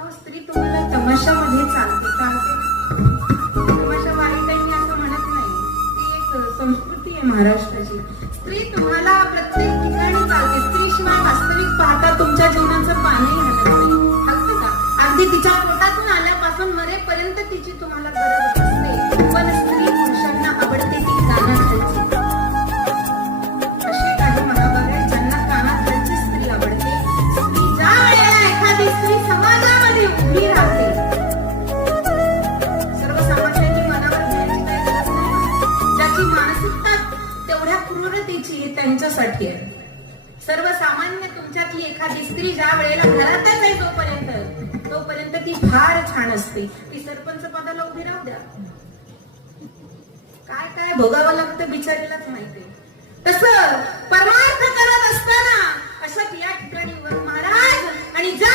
स्त्री तुम्हाला तमाशामध्ये चालते तमाशावाली काही मी असं म्हणत नाही, ती एक संस्कृती आहे महाराष्ट्राची. स्त्री तुम्हाला प्रत्येक ठिकाणी चालते. स्त्रीशिवाय वास्तविक पाहता तुमच्या जीवनाचं पानही हलत नाही. हलतं का? अगदी तिच्या पोटातून आल्यापासून मरेपर्यंत तिची तुम्हाला गरज असते. पण स्त्री पुरुषांना आवडते ती कानाखालची. असे काही महाभाग आहेत ज्यांना कानाखालची स्त्री आवडते. स्त्री ज्या वेळेला एखादी स्त्री समाजामध्ये उभी राहते, सर्वसामान्यांनी मनावर घ्यायची काही गरज नाही. ज्याची मानसिकता तेवढ्या क्रूरतेची त्यांच्यासाठी आहे. सर्वसामान्य तुमच्यातली एखादी स्त्री ज्या वेळेला घरातच आहे तोपर्यंत ती फार छान असते. ती सरपंच पदाला उभी राहू द्या, काय काय भोगावं लागतं बिचारीलाच माहिती. तसं परमार्थ करत असताना अशा या ठिकाणी वर महाराज आणि ज्या